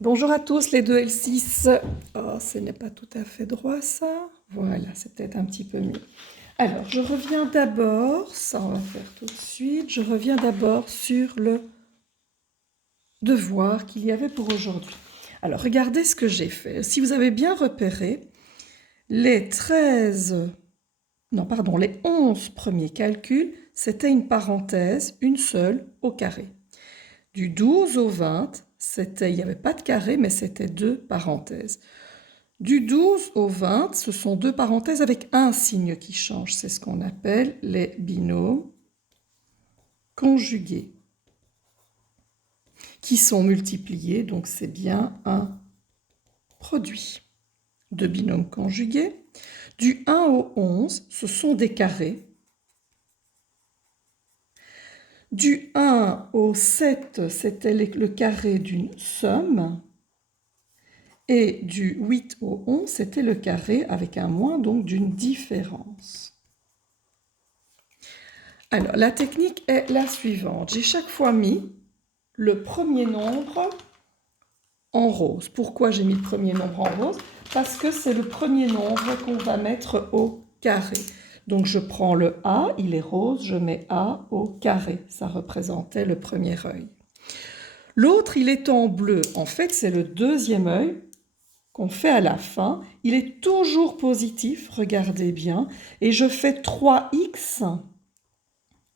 Bonjour à tous, les 2 L6. Oh, ce n'est pas tout à fait droit ça. Voilà, c'est peut-être un petit peu mieux. Alors, je reviens d'abord, ça on va faire tout de suite, je reviens d'abord sur le devoir qu'il y avait pour aujourd'hui. Alors, regardez ce que j'ai fait. Si vous avez bien repéré, les 11 premiers calculs, c'était une parenthèse, une seule, au carré. Du 12 au 20, il n'y avait pas de carré, mais c'était deux parenthèses. Du 12 au 20, ce sont deux parenthèses avec un signe qui change. C'est ce qu'on appelle les binômes conjugués, qui sont multipliés, donc c'est bien un produit de binômes conjugués. Du 1 au 11, ce sont des carrés. Du 1 au 7, c'était le carré d'une somme. Et du 8 au 11, c'était le carré avec un moins, donc d'une différence. Alors, la technique est la suivante. J'ai chaque fois mis le premier nombre en rose. Pourquoi j'ai mis le premier nombre en rose? Parce que c'est le premier nombre qu'on va mettre au carré. Donc, je prends le A, il est rose, je mets A au carré. Ça représentait le premier œil. L'autre, il est en bleu. En fait, c'est le deuxième œil qu'on fait à la fin. Il est toujours positif, regardez bien. Et je fais 3x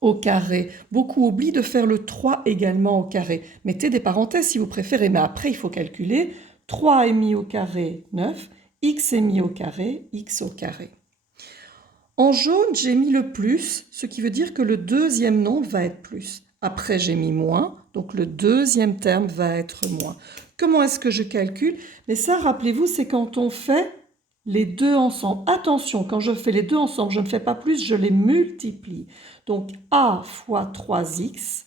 au carré. Beaucoup oublient de faire le 3 également au carré. Mettez des parenthèses si vous préférez, mais après, il faut calculer. 3 est mis au carré, 9. X est mis au carré, x au carré. En jaune, j'ai mis le plus, ce qui veut dire que le deuxième nombre va être plus. Après, j'ai mis moins, donc le deuxième terme va être moins. Comment est-ce que je calcule? Mais ça, rappelez-vous, c'est quand on fait les deux ensemble. Attention, quand je fais les deux ensemble, je ne fais pas plus, je les multiplie. Donc, A fois 3x,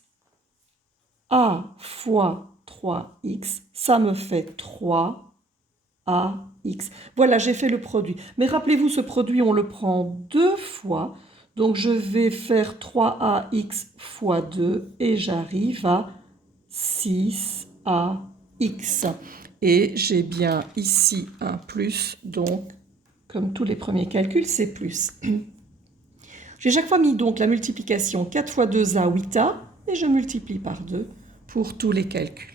A fois 3x, ça me fait 3 AX. Voilà, j'ai fait le produit. Mais rappelez-vous, ce produit, on le prend deux fois. Donc, je vais faire 3AX fois 2 et j'arrive à 6AX. Et j'ai bien ici un plus, donc, comme tous les premiers calculs, c'est plus. J'ai chaque fois mis donc la multiplication 4 fois 2A, 8A, et je multiplie par 2 pour tous les calculs.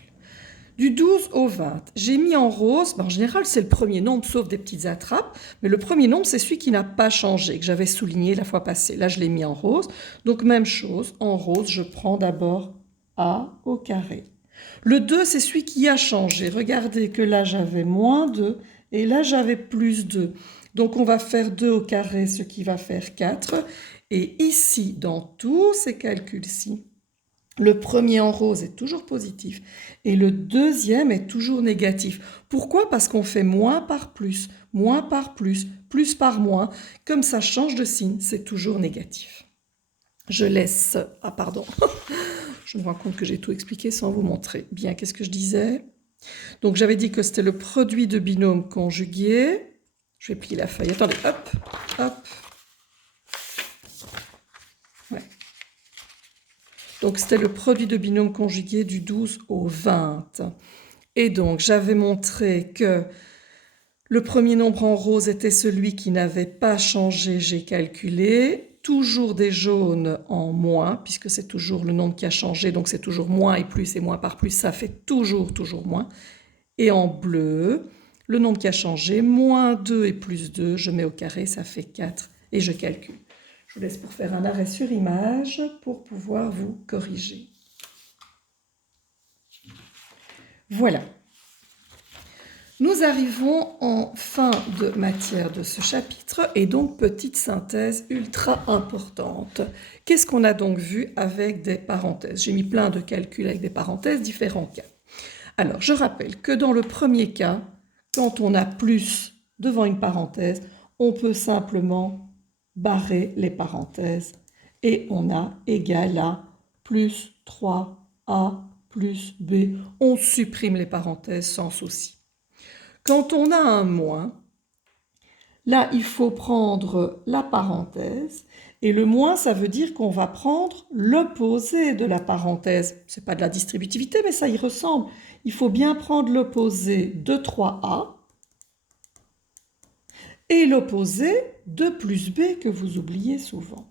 Du 12 au 20, j'ai mis en rose, en général c'est le premier nombre sauf des petites attrapes, mais le premier nombre c'est celui qui n'a pas changé, que j'avais souligné la fois passée. Là je l'ai mis en rose, donc même chose, en rose je prends d'abord A au carré. Le 2 c'est celui qui a changé, regardez que là j'avais moins 2 et là j'avais plus 2. Donc on va faire 2 au carré, ce qui va faire 4. Et ici, dans tous ces calculs-ci, le premier en rose est toujours positif et le deuxième est toujours négatif. Pourquoi? Parce qu'on fait moins par plus par moins. Comme ça change de signe, c'est toujours négatif. Je laisse... Ah pardon, je me rends compte que j'ai tout expliqué sans vous montrer. Bien, qu'est-ce que je disais? Donc j'avais dit que c'était le produit de binôme conjugué. Je vais plier la feuille. Attendez, hop, hop. Ouais. Donc, c'était le produit de binôme conjugué du 12 au 20. Et donc, j'avais montré que le premier nombre en rose était celui qui n'avait pas changé, j'ai calculé. Toujours des jaunes en moins, puisque c'est toujours le nombre qui a changé, donc c'est toujours moins et moins par plus, ça fait toujours moins. Et en bleu, le nombre qui a changé, moins 2 et plus 2, je mets au carré, ça fait 4 et je calcule. Je vous laisse pour faire un arrêt sur image pour pouvoir vous corriger. Voilà. Nous arrivons en fin de matière de ce chapitre et donc petite synthèse ultra importante. Qu'est-ce qu'on a donc vu avec des parenthèses? J'ai mis plein de calculs avec des parenthèses, différents cas. Alors, je rappelle que dans le premier cas, quand on a plus devant une parenthèse, on peut simplement barrer les parenthèses et on a égal à plus 3A plus B. On supprime les parenthèses sans souci. Quand on a un moins, là, il faut prendre la parenthèse et le moins, ça veut dire qu'on va prendre l'opposé de la parenthèse. Ce n'est pas de la distributivité, mais ça y ressemble. il faut bien prendre l'opposé de 3a et l'opposé de plus b que vous oubliez souvent.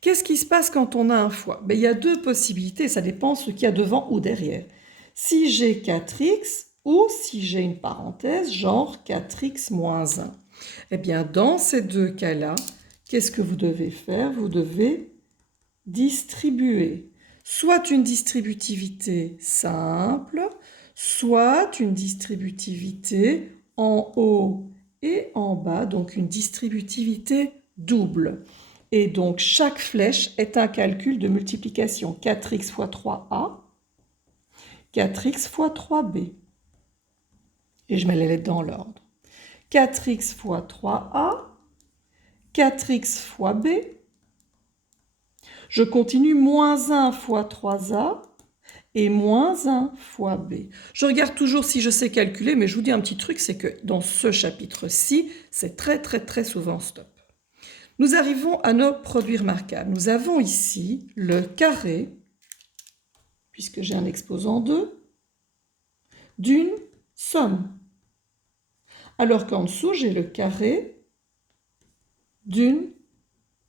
Qu'est-ce qui se passe quand on a un fois? Il y a deux possibilités, ça dépend ce qu'il y a devant ou derrière. Si j'ai 4x ou si j'ai une parenthèse, genre 4x moins 1. Eh bien, dans ces deux cas-là, qu'est-ce que vous devez faire? Vous devez distribuer. Soit une distributivité simple, soit une distributivité en haut et en bas, donc une distributivité double. Et donc, chaque flèche est un calcul de multiplication. 4x fois 3a, 4x fois 3b. Et je mets les lettres dans l'ordre. 4x fois 3a, 4x fois b. Je continue, moins 1 fois 3a et moins 1 fois b. Je regarde toujours si je sais calculer, mais je vous dis un petit truc, c'est que dans ce chapitre-ci, c'est très souvent stop. Nous arrivons à nos produits remarquables. Nous avons ici le carré, puisque j'ai un exposant 2, d'une somme. Alors qu'en dessous, j'ai le carré d'une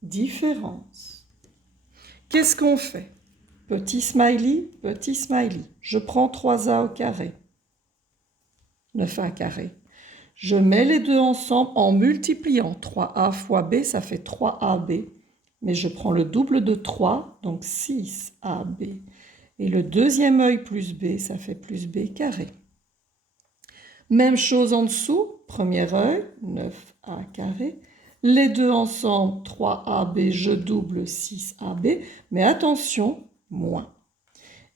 différence. Qu'est-ce qu'on fait? Petit smiley, petit smiley. Je prends 3a au carré, 9a carré. Je mets les deux ensemble en multipliant. 3a fois b, ça fait 3ab. Mais je prends le double de 3, donc 6ab. Et le deuxième œil plus b, ça fait plus b carré. Même chose en dessous, premier œil, 9a carré. Les deux ensemble, 3ab, je double 6ab. Mais attention, moins.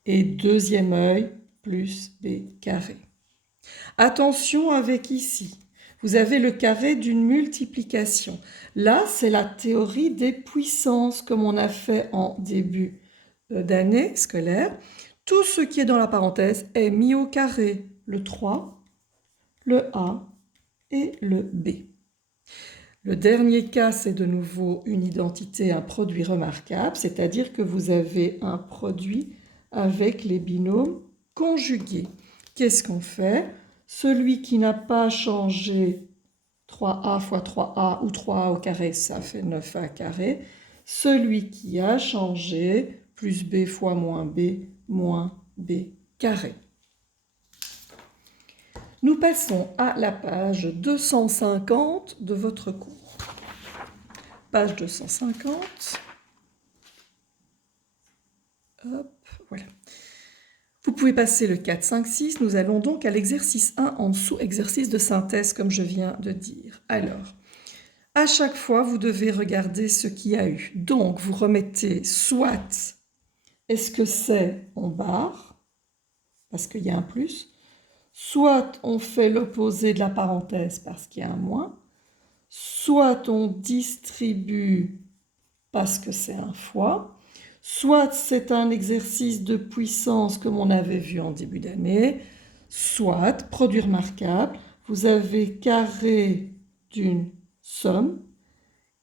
Et deuxième œil, plus b carré. Attention avec ici, vous avez le carré d'une multiplication. Là, c'est la théorie des puissances, comme on a fait en début d'année scolaire. Tout ce qui est dans la parenthèse est mis au carré. Le 3, le A et le B. Le dernier cas, c'est de nouveau une identité, un produit remarquable, c'est-à-dire que vous avez un produit avec les binômes conjugués. Qu'est-ce qu'on fait? Celui qui n'a pas changé, 3a fois 3a ou 3a au carré, ça fait 9a carré. Celui qui a changé, plus b fois moins b carré. Nous passons à la page 250 de votre cours. Page 250. Hop, voilà. Vous pouvez passer le 4, 5, 6. Nous allons donc à l'exercice 1 en dessous, exercice de synthèse comme je viens de dire. Alors, à chaque fois, vous devez regarder ce qu'il y a eu. Donc, vous remettez soit, est-ce que c'est en barre, parce qu'il y a un plus, soit on fait l'opposé de la parenthèse parce qu'il y a un moins, soit on distribue parce que c'est un fois, soit c'est un exercice de puissance comme on avait vu en début d'année, soit, produit remarquable, vous avez carré d'une somme,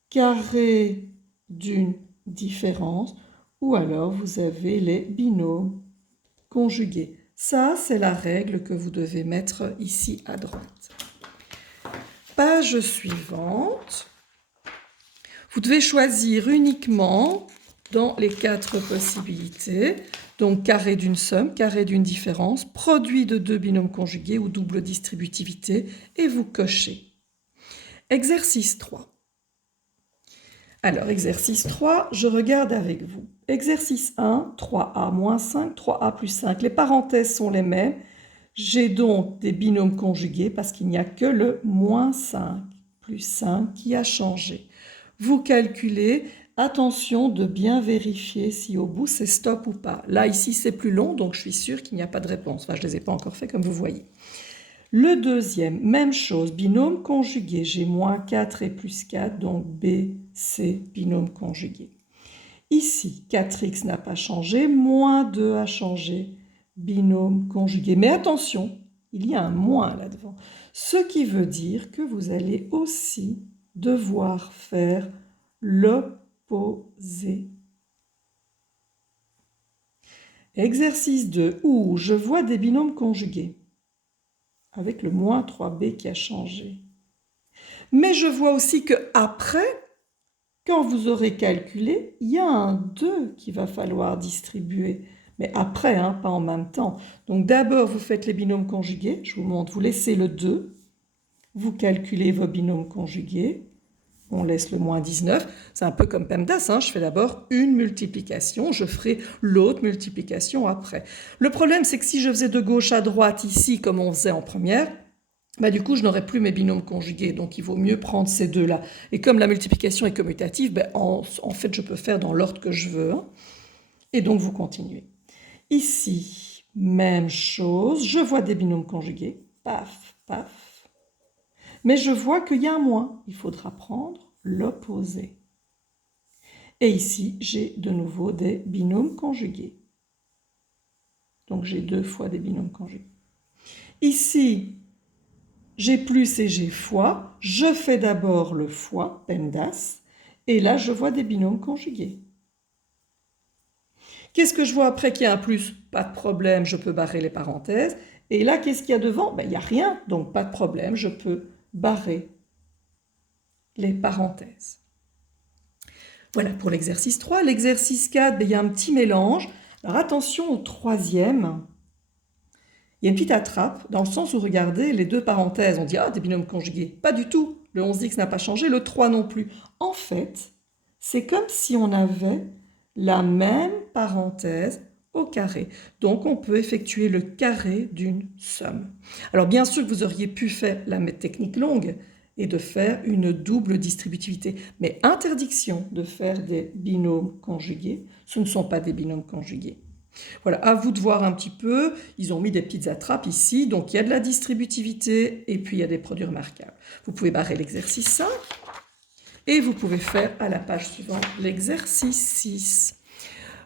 carré d'une différence, ou alors vous avez les binômes conjugués. Ça, c'est la règle que vous devez mettre ici à droite. Page suivante. Vous devez choisir uniquement dans les 4 possibilités, donc carré d'une somme, carré d'une différence, produit de deux binômes conjugués ou double distributivité, et vous cochez. Exercice 3. Alors, exercice 3, je regarde avec vous. Exercice 1, 3a moins 5, 3a plus 5. Les parenthèses sont les mêmes. J'ai donc des binômes conjugués parce qu'il n'y a que le moins 5 plus 5 qui a changé. Vous calculez, attention de bien vérifier si au bout c'est stop ou pas. Là, ici, c'est plus long, donc je suis sûre qu'il n'y a pas de réponse. Enfin, je ne les ai pas encore fait comme vous voyez. Le deuxième, même chose, binôme conjugué. J'ai moins 4 et plus 4, donc B, C, binôme conjugué. Ici, 4x n'a pas changé, moins 2 a changé, binôme conjugué. Mais attention, il y a un moins là-devant. Ce qui veut dire que vous allez aussi devoir faire l'opposé. Exercice 2. Ouh, je vois des binômes conjugués. Avec le moins 3b qui a changé. Mais je vois aussi que après, quand vous aurez calculé, il y a un 2 qu'il va falloir distribuer. Mais après, hein, pas en même temps. Donc d'abord, vous faites les binômes conjugués. Je vous montre, vous laissez le 2. Vous calculez vos binômes conjugués. On laisse le moins 19. C'est un peu comme PEMDAS, hein. Je fais d'abord une multiplication, je ferai l'autre multiplication après. Le problème, c'est que si je faisais de gauche à droite ici, comme on faisait en première, bah du coup, je n'aurais plus mes binômes conjugués. Donc, il vaut mieux prendre ces deux-là. Et comme la multiplication est commutative, bah, en fait, je peux faire dans l'ordre que je veux. Hein. Et donc, vous continuez. Ici, même chose. Je vois des binômes conjugués. Paf, paf. Mais je vois qu'il y a un moins. Il faudra prendre l'opposé. Et ici, j'ai de nouveau des binômes conjugués. Donc, j'ai 2 fois des binômes conjugués. Ici, j'ai plus et j'ai fois. Je fais d'abord le fois, PEMDAS. Et là, je vois des binômes conjugués. Qu'est-ce que je vois après qu'il y a un plus? Pas de problème, je peux barrer les parenthèses. Et là, qu'est-ce qu'il y a devant? Ben, il n'y a rien, donc pas de problème, je peux barrer les parenthèses. Voilà pour l'exercice 3. L'exercice 4, ben, il y a un petit mélange. Alors attention au troisième. Il y a une petite attrape, dans le sens où, regardez, les deux parenthèses, on dit « Ah, des binômes conjugués ». Pas du tout. Le 11x n'a pas changé, le 3 non plus. En fait, c'est comme si on avait la même parenthèse au carré. Donc, on peut effectuer le carré d'une somme. Alors, bien sûr que vous auriez pu faire la technique longue et de faire une double distributivité. Mais interdiction de faire des binômes conjugués, ce ne sont pas des binômes conjugués. Voilà, à vous de voir un petit peu. Ils ont mis des petites attrapes ici, donc il y a de la distributivité et puis il y a des produits remarquables. Vous pouvez barrer l'exercice 5 et vous pouvez faire à la page suivante l'exercice 6.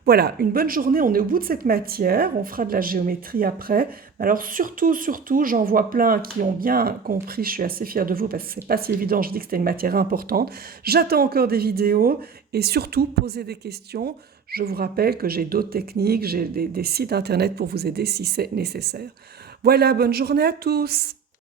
Voilà, une bonne journée, on est au bout de cette matière, on fera de la géométrie après. Alors surtout, j'en vois plein qui ont bien compris, je suis assez fière de vous parce que c'est pas si évident, je dis que c'était une matière importante. J'attends encore des vidéos et surtout, posez des questions. Je vous rappelle que j'ai d'autres techniques, j'ai des sites internet pour vous aider si c'est nécessaire. Voilà, bonne journée à tous!